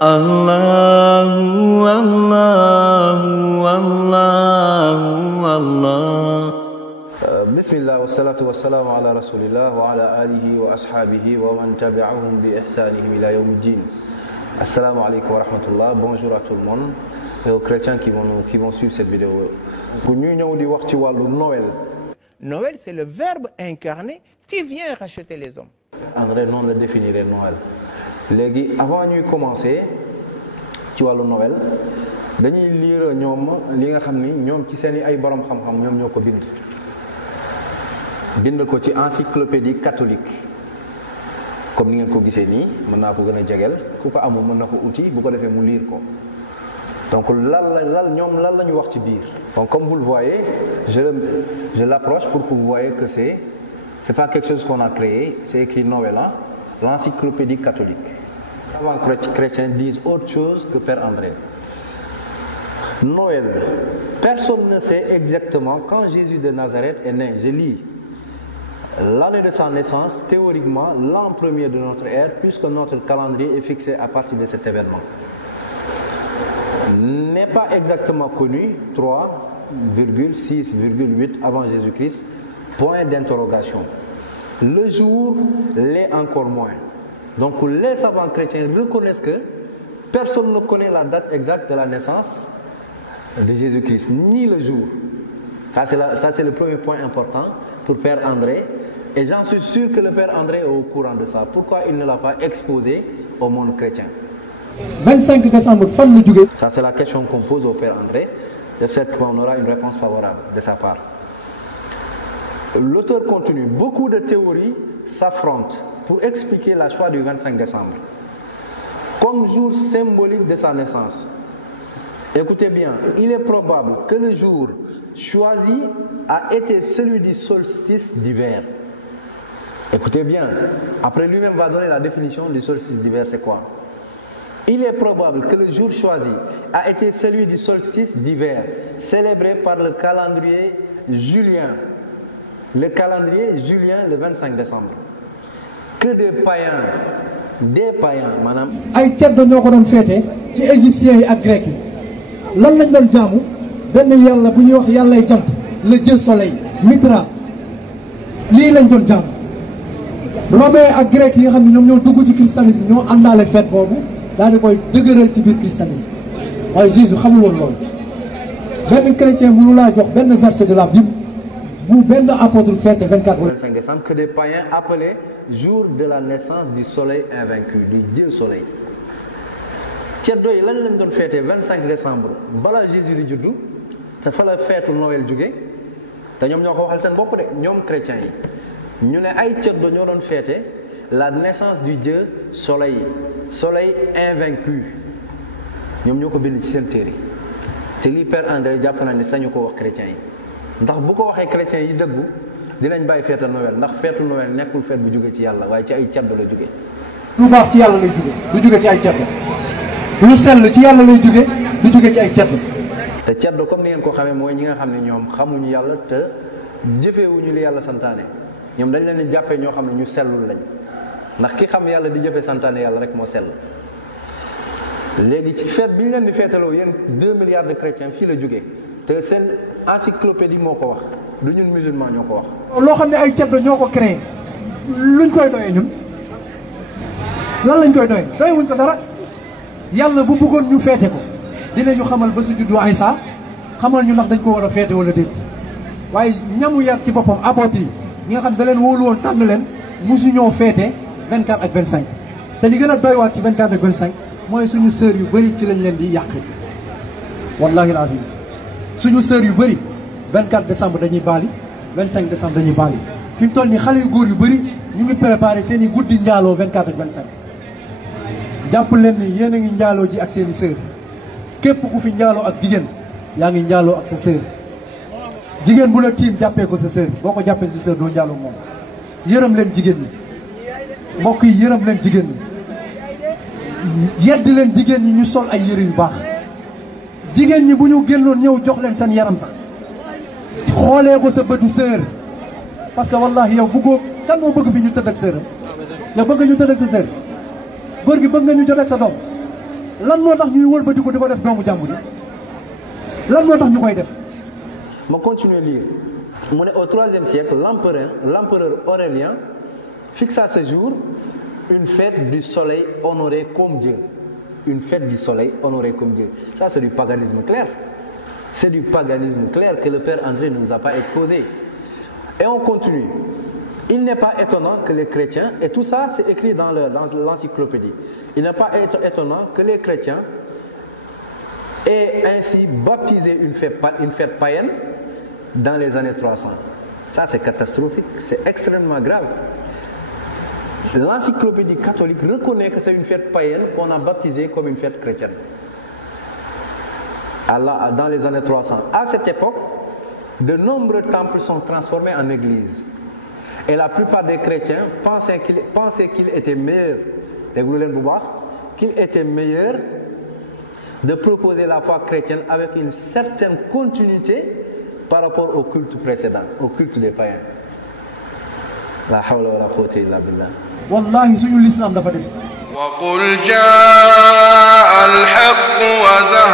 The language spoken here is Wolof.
Allahu Allahu Allahu Allah. Bismillah wa salatu wa salamu ala rasulillah wa ala alihi wa ashabihi wa man tabi'ahum bi ihsanihim ila yawmiddin. Assalamu alaikum wa rahmatullah. Bonjour à tout le monde et aux chrétiens qui vont suivre cette vidéo. Pour nous ñëw di wax ci wàllu Noël. Noël, c'est le verbe incarné qui vient racheter les hommes. André noonu la définirait Noël. Léegi avant ñuy commencer ci wàllu Noël dañuy lire ñoom li nga xam ni ñoom ci seen i ay borom xam-xam ñoom ñoo ko bind ko ci encyclopédie catholique comme ni ngeen ko gisee nii mën naa ko gën a jegeel ku ko amul mën na ko uti bu ko defee mu lire ko donc ñoom lan la ñu wax ci biir. Donc comme vous le voyez je l'approche pour que vous voyez que c'est pas quelque chose qu'on a créé, c'est écrit Noël, hein? L'encyclopédie catholique. Les savants chrétiens disent autre chose que Père André. Noël. Personne ne sait exactement quand Jésus de Nazareth est né. Je lis. L'année de sa naissance, théoriquement, l'an premier de notre ère, puisque notre calendrier est fixé à partir de cet événement. N'est pas exactement connu, 3,6,8 avant Jésus-Christ, point d'interrogation. Le jour l'est encore moins. Donc les savants chrétiens reconnaissent que personne ne connaît la date exacte de la naissance de Jésus-Christ, ni le jour. Ça c'est le premier point important pour Père André. Et j'en suis sûr que le Père André est au courant de ça. Pourquoi il ne l'a pas exposé au monde chrétien? 25 décembre, fan la jóge. Ça c'est la question qu'on pose au Père André. J'espère qu'on aura une réponse favorable de sa part. L'auteur continue. Beaucoup de théories s'affrontent pour expliquer la choix du 25 décembre comme jour symbolique de sa naissance. Écoutez bien, il est probable que le jour choisi a été celui du solstice d'hiver. Écoutez bien, après lui-même va donner la définition du solstice d'hiver, c'est quoi? Il est probable que le jour choisi a été celui du solstice d'hiver, célébré par le calendrier julien. Le calendrier julien le 25 décembre. Que des païens, madame. ay ceddo ñoo ko doon féete ci égyptiens yi ak grec yi lan lañ doon jaamu benn yàlla bu ñuy wax yàllay jant le dieu soleil Mitra lii lañ doon jaamu. romain ak grec yi nga xam ne ñoom ñoo dugg ci christianisme ñoo àndaale fête boobu daal di koy dëgëral ci biir christianisme waaye Jésus xamul woon loolu. benn chrétien mënu laa jox benn verset de la Bible bu benn apôtre fête 25 décembre que des païens appelaient jour de la naissance du soleil invaincu, du Dieu soleil. Ceddo yi lan lañ doon fêté 25 décembre balaa Jésus di juddu te fa la feetu Noël jóge te ñoom ñoo ko waxal seen bopp de ñoom chrétiens yi ñu ne ay ceddo ñoo doon fêté la naissance du Dieu soleil invaincu ñoom ñoo ko bind ci seen téere te lii Père André jàpp na ni sañu ko wax chrétiens yi ndax bu ko waxee chrétiens yi dëggu dinañ bàyyi feetal Noël ndax feetu Noël nekkul feet bu jóge ci yàlla waaye ci ay ceddo la jóge. lu baax ci yàlla lay jóge du jóge ci ay ceddo lu sell ci yàlla lay jóge du jóge ci ay ceddo. te ceddo comme ni ngeen ko xamee mooy ñi nga xam ne ñoom xamuñu yàlla te jëfewuñu li yàlla santaane ñoom dañ leen di jàppee ñoo xam ne ñu sellul lañ ndax ki xam yàlla di jëfee santaane yàlla rek moo sell. léegi ci feet bi ñu leen di feetaloo yéen 2 milliards de chrétiens fii la jógee te seen encyclopédie moo ko wax du ñun musulman ñoo ko wax. loo xam ne ay ceddo ñoo ko créé luñ koy doyee ñun lan lañ koy doyee doyewuñ ko dara yàlla bu bëggoon ñu feete ko dinañu xamal ba su juddu Aysa xamal ñu ndax dañ ko war a feete wala déet waaye ñamu yar ci boppam apôtre yi ñi nga xam da leen wóolu woon tànn leen mosu ñoo feete 24 ak 25 te li gën a doywaat ci 24 ak 25 mooy suñu sœur yu bëri ci lañ leen di yàq wallahi alazim suñu sœur yu bëri 24 décembre dañuy baali 25 décembre dañuy baali fi mu toll nii xale yu góor yu bëri ñu ngi préparé seen i guddi njaaloo 24 ak 25 jàpp leen ni yéen a ngi njaaloo ji ak seen i sœur képp ku fi njaaloo ak jigéen yaa ngi njaaloo ak sa sœur jigéen bu la tiim jàppee ko sa sœur boo ko jàppee sa sœur doo njaaloo moom yërëm leen jigéen ñi mbokk yi yërëm leen jigéen ñi yedd leen jigéen ñi ñu sol ay yëre yu baax jigéen ñi bu ñu génnoon ñëw jox leen seen yaram sax xoolee ko sa bëtu sœur parce que wallahi yow bëggoo kan moo bëgg fi ñu tëdd ak sœuram yow bëgg ñu tëdd ak sa sœur góor gi bëgg nga ñu jot ak sa doom lan moo tax ñuy wëlbati ko di ko def doomu jàmbur yi lan moo tax ñu koy def. ma continuer lire mu ne au IIIe siècle l'empereur Aurélien fixa à ce jour une fête du soleil honoré comme Dieu. Une fête du soleil honoré comme Dieu. Ça, c'est du paganisme clair. C'est du paganisme clair que le Père André ne nous a pas exposé. Et on continue. Il n'est pas étonnant que les chrétiens, et tout ça c'est écrit dans l'encyclopédie, il n'est pas étonnant que les chrétiens aient ainsi baptisé une fête païenne dans les années 300. Ça c'est catastrophique, c'est extrêmement grave. L'encyclopédie catholique reconnaît que c'est une fête païenne qu'on a baptisée comme une fête chrétienne. Dans les années 300. À cette époque, de nombreux temples sont transformés en églises. Et la plupart des chrétiens pensaient qu'il était meilleur, de proposer la foi chrétienne avec une certaine continuité par rapport au culte précédent, au culte des païens. La hawla wa la quwwata illa billah. Wallahi suñu l'islam dafa des. وقل جاء الحق وزهق